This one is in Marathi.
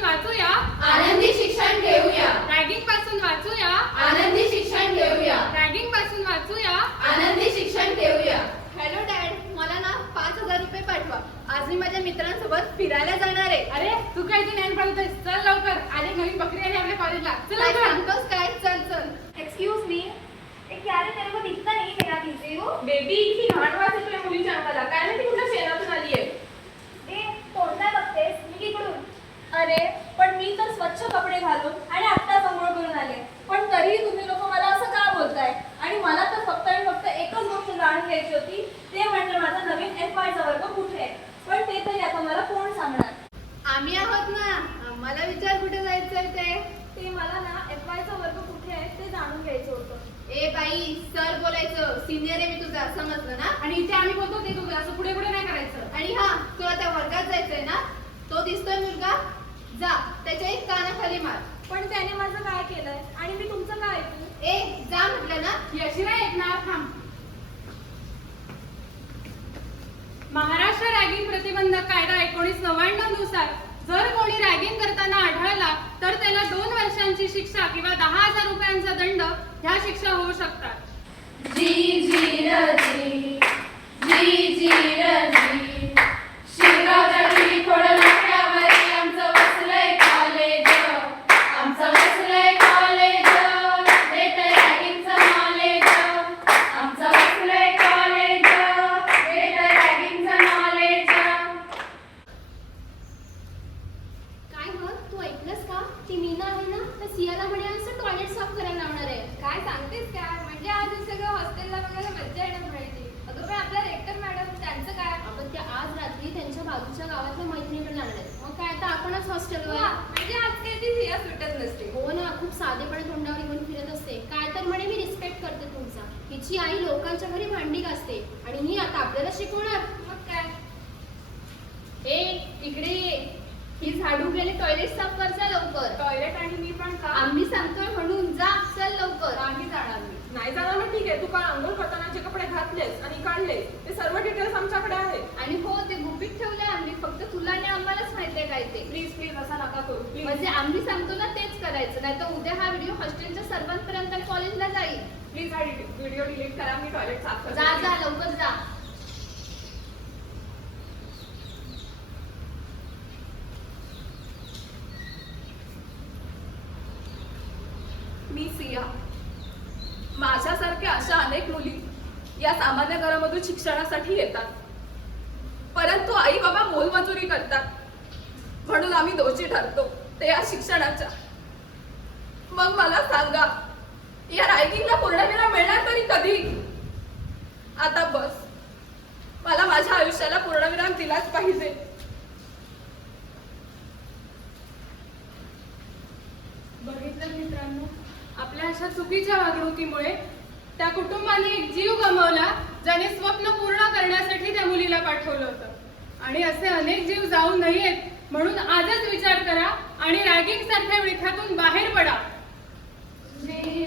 पासून वाचूया, आनंदी शिक्षण घेऊया. रॅगिंग पासून वाचूया, आनंदी शिक्षण घेऊया. रॅगिंग पासून वाचूया, आनंदी शिक्षण घेऊया. हॅलो डॅड, मला ना 5,000 रुपये पाठवा. आज मी माझ्या मित्रांसोबत फिरायला जाणार आहे. अरे तू काय ती नाही पडतोयस, चल लवकर, आले नवीन बकरी आली आपल्या कॉलेजला, चल काय लवकर. सांगतोस काय? चल चल. एक्सक्यूज मी, क्या रे तेरे को दिखता नहीं मेरा दीजिए हो. बेबी ही घाणवास येतोय मुलीच्या अंगाला. काय नाही ती कुठल्या शेणातून आलीये. ए तोंड काय बघतेस, मी इकडून. अरे पण मी तर स्वच्छ कपडे घालून आणि आत्ताच अंघोळ करून आले, पण तरीही तुम्ही लोक मला असं का बोलताय? आणि मला तर फक्त आणि फक्त एकच गोष्ट जाणून घ्यायची होती, ते म्हणजे माझा नवीन FY चा वर्ग कुठे आहे. पण ते तरी आता मला कोण सांगणार? आम्ही आहोत ना, आम्हाला विचार कुठे जायचंय ते मला ना FY चा वर्ग कुठे आहे ते जाणून घ्यायचं होतं. ए बाई, सर बोलायचं. सिनियर आहे मी तुझा, समजलं ना? आणि इथे आम्ही बोलतो ते तुझं असं पुढे पुढे नाही करायचं. आणि हा, तुला त्या वर्गात जायचंय ना? तो दिसतोय मुलगा, जा त्याच्या एक कानाखाली मार. पण त्याने माझं काय केलंय आणि मी तुमचं काय ऐकू? ए जा म्हटलं ना. ही अशी नाही ऐकणार, थांब. महाराष्ट्र रॅगिंग प्रतिबंधक कायदा 1999 नुसार जर कोणी रॅगिंग करताना आढळला तर त्याला 2 वर्षांची शिक्षा किंवा 10,000 रुपयांचा दंड ह्या शिक्षा होऊ शकतात. जी जी र जी, जी जी र जी. शिरगावच्या टिळीखोड नाक्यावरी आमचं बसलंय कॉलेज, आमचं बसलंय कॉलेज. देतंय रॅगिंगचं नॉलेज, आमचं बसलंय कॉलेज. देतंय रॅगिंगचं नॉलेज. काय ग, तू ऐकलंस का? ती मीना आहे ना, त्या सियाला म्हणे असं टॉयलेट साफ करायला लावणार आहे. काय सांगतेस काय? म्हणजे आज हे सगळं हॉस्टेलला बघायला मज्जा येणार म्हणायची. अगं पण आपल्या रेक्टर मॅडम त्यांचं काय? आपण त्या आज रात्री त्यांच्या बाजूच्या गावातल्या मैत्रिणीकडे जाणार आहे. मग काय आता आपणच हॉस्टेलवर. म्हणजे आज काही ती सिया सुटत नसते. हो ना, खूप साधेपणे तोंडावर घेऊन फिरत असते. काय तर म्हणे मी रिस्पेक्ट करते तुमचा. हिची आई लोकांच्या घरी भांडी घासते आणि ही आता आपल्याला शिकवणार. मग काय? ए इकडे ये, ही झाडू गेले टॉयलेट साफ कर जा लवकर. टॉयलेट आणि मी पण का? आम्ही सांगतोय म्हणून जा, चल लवकर. नाही जाणार मी. नाही जाणार मग ठीक आहे. तू काल अंघोळ करताना जे कपडे घातलेस आणि काढलेस ते सर्व डिटेल्स आमच्याकडे आहेत. आणि हो, ते गुपित ठेवलंय आम्ही. फक्त तुला आणि आम्हालाच माहितीये काय ते. प्लीज प्लीज असा नका करू प्लीज. म्हणजे आम्ही सांगतो ना तेच करायचं, नाही तर उद्या हा व्हिडिओ हॉस्टेलच्या सर्वांपर्यंत कॉलेजला जाईल. प्लीज हा व्हिडिओ डिलीट करा. मी टॉयलेट साफ करते. जा जा लवकर जा. मी सिया. माझ्यासारख्या अशा अनेक मुली या सामान्य घरामधून शिक्षणासाठी येतात, परंतु आई बाबा मोलमजुरी करतात म्हणून आम्ही दोषी ठरतो ते या शिक्षणाच्या. मग मला सांगा, या रॅगिंगला पूर्णविराम मिळणार तरी कधी? आता बस, मला माझ्या आयुष्याला पूर्णविराम दिलाच पाहिजे. बघितलं मित्रांनो, आपल्या अशा चुकीच्या वागणुकीमुळे त्या कुटुंबाने एक जीव गमावला ज्याने स्वप्न पूर्ण करण्यासाठी त्या मुलीला पाठवलं होतं. आणि असे अनेक जीव जाऊ नयेत म्हणून आजच विचार करा आणि रॅगिंग सारख्या विळख्यातून बाहेर पडा. जी